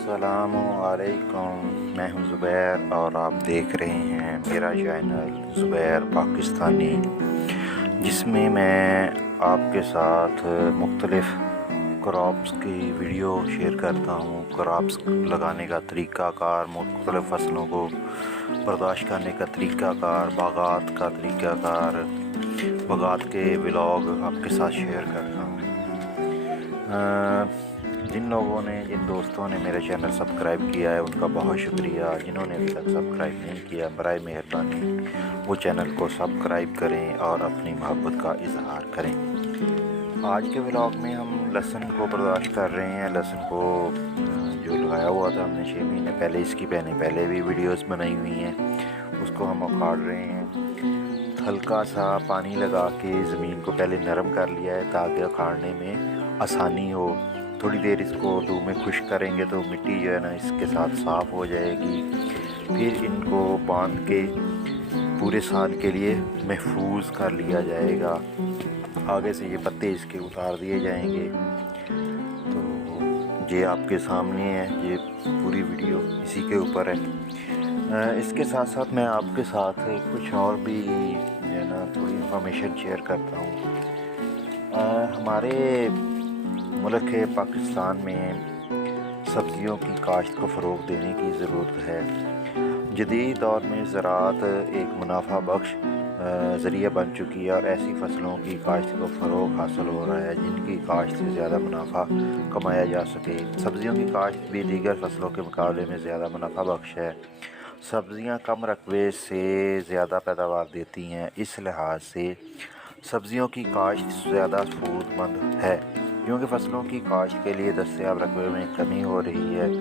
अस्सलामुअलैकुम। मैं हूं ज़ुबैर और आप देख रहे हैं मेरा चैनल ज़ुबैर पाकिस्तानी, जिसमें मैं आपके साथ मुख्तलिफ़ क्रॉप्स की वीडियो शेयर करता हूं। क्रॉप्स लगाने का तरीक़ाकार, मुख्तलिफ़ फसलों को बर्दाश्त करने का तरीक़ाकार, बागात का तरीक़ाकार, बागात के व्लॉग आपके साथ शेयर करता हूं। जिन दोस्तों ने मेरा चैनल सब्सक्राइब किया है उनका बहुत शुक्रिया। जिन्होंने अभी तक सब्सक्राइब नहीं किया, बराए मेहरबानी वो चैनल को सब्सक्राइब करें और अपनी मोहब्बत का इजहार करें। आज के व्लॉग में हम लहसुन को बर्दाश्त कर रहे हैं। लहसुन को जो लगाया हुआ था हमने 6 महीने पहले, इसकी पहले भी वीडियोस बनाई हुई हैं, उसको हम उखाड़ रहे हैं। हल्का सा पानी लगा के ज़मीन को पहले नरम कर लिया है ताकि उखाड़ने में आसानी हो। थोड़ी देर इसको धूप में खुश्क करेंगे तो मिट्टी जो है ना इसके साथ साफ़ हो जाएगी। फिर इनको बांध के पूरे साल के लिए महफूज कर लिया जाएगा। आगे से ये पत्ते इसके उतार दिए जाएंगे। तो ये आपके सामने है, ये पूरी वीडियो इसी के ऊपर है। इसके साथ साथ मैं आपके साथ कुछ और भी जो है ना थोड़ी इंफॉर्मेशन शेयर करता हूँ। हमारे मुल्क पाकिस्तान में सब्ज़ियों की काश्त को फ़रोग़ देने की ज़रूरत है। जदीद दौर में ज़राअत एक मुनाफा बख्श ज़रिया बन चुकी है और ऐसी फ़सलों की काश्त को फ़रोग़ हासिल हो रहा है जिनकी काश्त से ज़्यादा मुनाफा कमाया जा सके। सब्ज़ियों की काश्त भी दीगर फ़सलों के मुकाबले में ज़्यादा मुनाफा बख्श है। सब्ज़ियाँ कम रकबे से ज़्यादा पैदावार देती हैं, इस लिहाज से सब्ज़ियों की काश्त ज़्यादा फ़ायदेमंद है, क्योंकि फ़सलों की काश्त के लिए दस्तयाब रकबे में कमी हो रही है,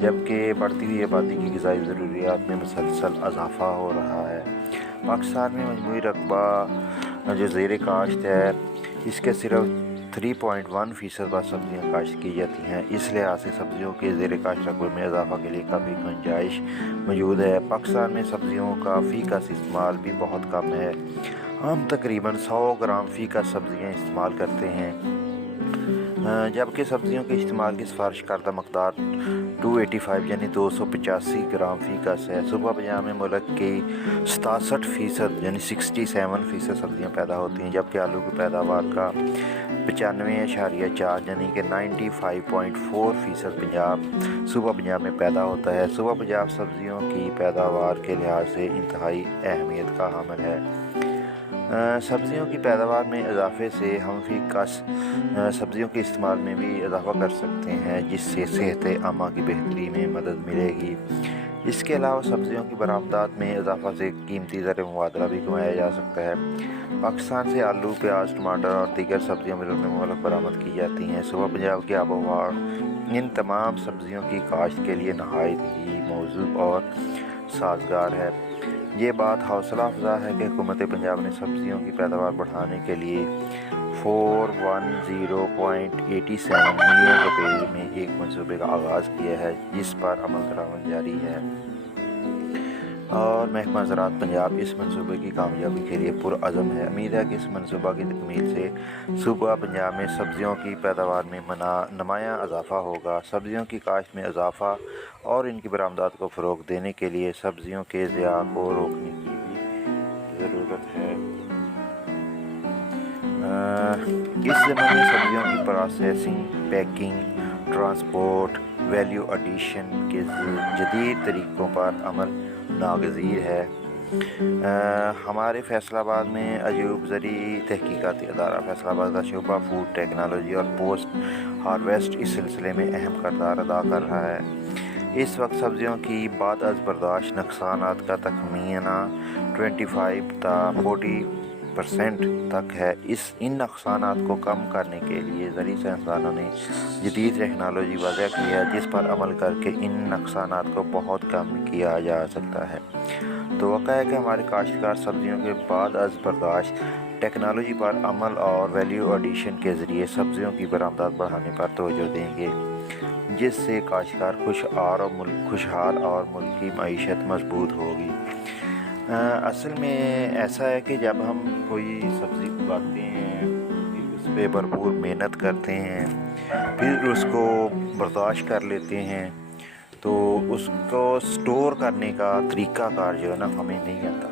जबकि बढ़ती हुई आबादी की ग़िज़ाई ज़रूरियात में मुसलसल इजाफ़ा हो रहा है। पाकिस्तान में मजमूई रकबा जो ज़ेर काश्त है, इसके सिर्फ 3.1% पर सब्ज़ियाँ काश्त की जाती हैं। इस लिहाज से सब्ज़ियों के ज़ेर काश्त रकबे में इजाफ़ा के लिए काफ़ी गुंजाइश मौजूद है। पाकिस्तान में सब्ज़ियों का फ़ीकस इस्तेमाल भी बहुत कम है। हम तकरीबन 100 ग्राम फ़ीकस सब्ज़ियाँ इस्तेमाल करते हैं, जबकि सब्ज़ियों के इस्तेमाल की सिफारिश करदा मकदार 285 यानी 285 ग्राम फ़ीकस है। सूबा पंजाब में मुल्क की 67% यानी 67% सब्ज़ियाँ पैदा होती हैं, जबकि आलू की पैदावार का 95.4 यानी कि 95.4% सूबा पंजाब में पैदा होता है। सूबा पंजाब सब्ज़ियों की पैदावार के लिहाज से इंतहाई अहमियत का हामिल है। सब्ज़ियों की पैदावार में इजाफ़े से हम फ़ीकस सब्ज़ियों के इस्तेमाल में भी इजाफ़ा कर सकते हैं, जिससे सेहत आमा की बेहतरी में मदद मिलेगी। इसके अलावा सब्ज़ियों की बरामदात में इजाफ़ा से कीमती ज़र मुबादला भी कमाया जा सकता है। पाकिस्तान से आलू, प्याज, टमाटर और दीगर सब्ज़ियाँ बैरून मुल्क बरामद की जाती हैं। सूबा पंजाब की आबोहवा इन तमाम सब्ज़ियों की काश्त के लिए नहायत ही मौजूद और साजगार है। ये बात हौसला अफजा है कि हुकूमत पंजाब ने सब्ज़ियों की पैदावार बढ़ाने के लिए 410.87 मिलियन रुपये में एक मंसूबे का आगाज़ किया है, जिस पर अमल दरामद जारी है और महकमा ज़राअत पंजाब इस मंसूबे की कामयाबी के लिए पुरअज़म है। उम्मीद है कि इस मंसूबा की तकमील से सूबा पंजाब में सब्ज़ियों की पैदावार में नुमायाँ इजाफ़ा होगा। सब्ज़ियों की काश्त में इजाफ़ा और इनकी बरामदात को फ़रोग़ देने के लिए सब्ज़ियों के ज़िया को रोकने की भी ज़रूरत है। इस ज़माने में सब्ज़ियों की processing, packing, transport, value addition के जदीद तरीक़ों पर अमल नागज़ीर है। हमारे फैसलाबाद में अयूब ज़री तहकीकाती अदारा फैसलाबाद का शोबा फूड टेक्नोलॉजी और पोस्ट हार्वेस्ट इस सिलसिले में अहम किरदार अदा कर रहा है। इस वक्त सब्ज़ियों की बाद अज़ बर्दाश्त नुकसानात का तखमीना 25 से 40% तक है। इन नुकसानात को कम करने के लिए ज़री साइंसदानों ने जदीद टेक्नोलॉजी वज़ा की है, जिस पर अमल करके इन नुकसानात को बहुत कम किया जा सकता है। तो वाक़ा है कि हमारे काश्तकार सब्ज़ियों के बाद अज़ बर्दाश्त टेक्नोलॉजी पर अमल और वैल्यू एडिशन के ज़रिए सब्ज़ियों की बरामदात बढ़ाने पर तवज्जो देंगे, जिससे काश्तकार खुशहाल और मुल्क की मईशत मजबूत होगी। असल में ऐसा है कि जब हम कोई सब्ज़ी उगाते हैं, फिर उस पर भरपूर मेहनत करते हैं, फिर उसको बर्दाश्त कर लेते हैं, تو اس کو سٹور کرنے کا طریقہ کار جو ہے نا ہمیں نہیں آتا۔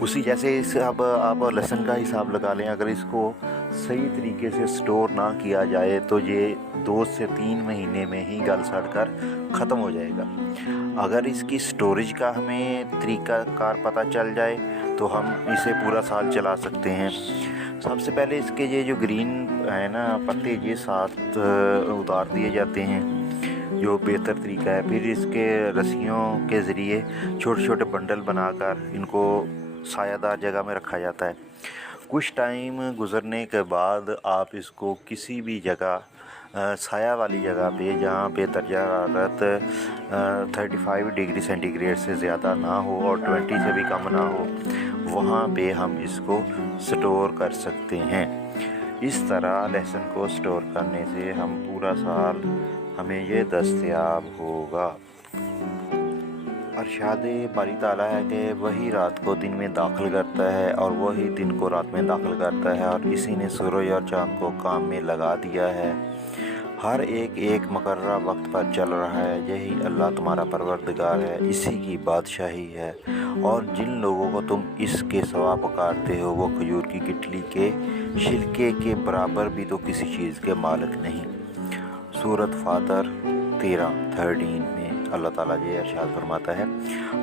اسی جیسے اب آپ لہسن کا حساب لگا لیں، اگر اس کو صحیح طریقے سے سٹور نہ کیا جائے تو یہ 2 سے 3 مہینے میں ہی گل سڑ کر ختم ہو جائے گا۔ اگر اس کی سٹوریج کا ہمیں طریقہ کار پتہ چل جائے تو ہم اسے پورا سال چلا سکتے ہیں۔ سب سے پہلے اس کے یہ جو گرین ہے نا پتے، یہ ساتھ اتار دیے جاتے ہیں، جو بہتر طریقہ ہے۔ پھر اس کے رسیوں کے ذریعے چھوٹے چھوٹے بنڈل بنا کر ان کو سایہ دار جگہ میں رکھا جاتا ہے۔ کچھ ٹائم گزرنے کے بعد آپ اس کو کسی بھی جگہ سایہ والی جگہ پہ، جہاں پہ درجہ حرارت 35 ڈگری سینٹی گریڈ سے زیادہ نہ ہو اور 20 سے بھی کم نہ ہو، وہاں پہ ہم اس کو سٹور کر سکتے ہیں۔ اس طرح لہسن کو سٹور کرنے سے ہم پورا سال ہمیں یہ دستیاب ہوگا۔ ارشاد باری تعالیٰ ہے کہ وہی رات کو دن میں داخل کرتا ہے اور وہی دن کو رات میں داخل کرتا ہے، اور اسی نے سورج اور چاند کو کام میں لگا دیا ہے، ہر ایک مقررہ وقت پر چل رہا ہے۔ یہی اللہ تمہارا پروردگار ہے، اسی کی بادشاہی ہے، اور جن لوگوں کو تم اس کے سوا پکارتے ہو وہ کھجور کی گٹھلی کے چھلکے کے برابر بھی تو کسی چیز کے مالک نہیں۔ سورۃ فاطر 13 میں اللہ تعالیٰ یہ ارشاد فرماتا ہے۔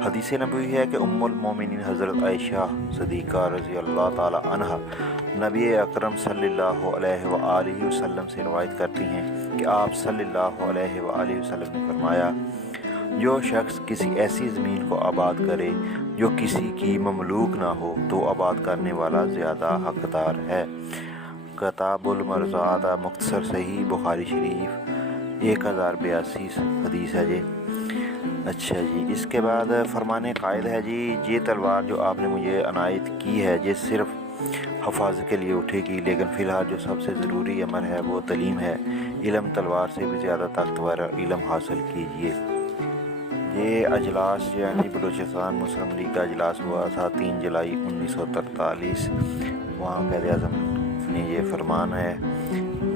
حدیث نبوی ہے کہ ام المومنین حضرت عائشہ صدیقہ رضی اللہ تعالیٰ عنہ نبی اکرم صلی اللہ علیہ وآلہ وسلم سے روایت کرتی ہیں کہ آپ صلی اللہ علیہ وآلہ وسلم نے فرمایا، جو شخص کسی ایسی زمین کو آباد کرے جو کسی کی مملوک نہ ہو تو آباد کرنے والا زیادہ حقدار ہے۔ کتاب المرضات مختصر صحیح بخاری شریف 1082 حدیث ہے جی۔ اچھا جی، اس کے بعد فرمان قائد ہے جی، یہ تلوار جو آپ نے مجھے عنایت کی ہے یہ صرف حفاظت کے لیے اٹھے گی، لیکن فی الحال جو سب سے ضروری عمل ہے وہ تعلیم ہے۔ علم تلوار سے بھی زیادہ طاقتور علم حاصل کیجیے۔ یہ اجلاس یعنی بلوچستان مسلم لیگ کا اجلاس ہوا تھا 3 جولائی 1943۔ وہاں قائد اعظم نے یہ فرمان ہے،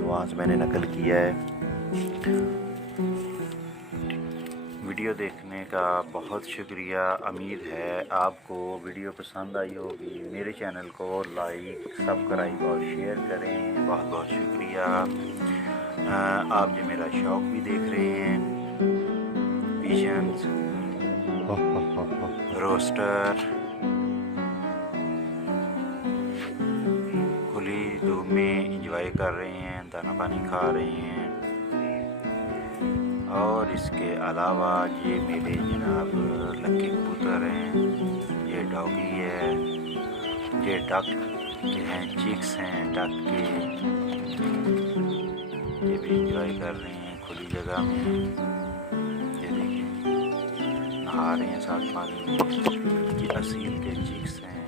وہاں سے میں نے نقل کیا ہے۔ ویڈیو دیکھنے کا بہت شکریہ، امید ہے آپ کو ویڈیو پسند آئی ہوگی۔ میرے چینل کو لائک، سبسکرائب اور شیئر کریں۔ بہت بہت شکریہ۔ آپ جو میرا شوق بھی دیکھ رہے ہیں، پیشنس روسٹر کھلی دھوپ میں انجوائے کر رہے ہیں، دانا پانی کھا رہے ہیں، اور اس کے علاوہ یہ میرے جناب لکی کبوتر ہیں، یہ ڈاگی ہے، یہ ڈک کے ہیں، چکس ہیں ڈک کے، یہ بھی انجوائے کر رہے ہیں کھلی جگہ میں۔ یہ دیکھیں نہا رہے ہیں ساتھ پانی میں، یہ اصیل کے چکس ہیں۔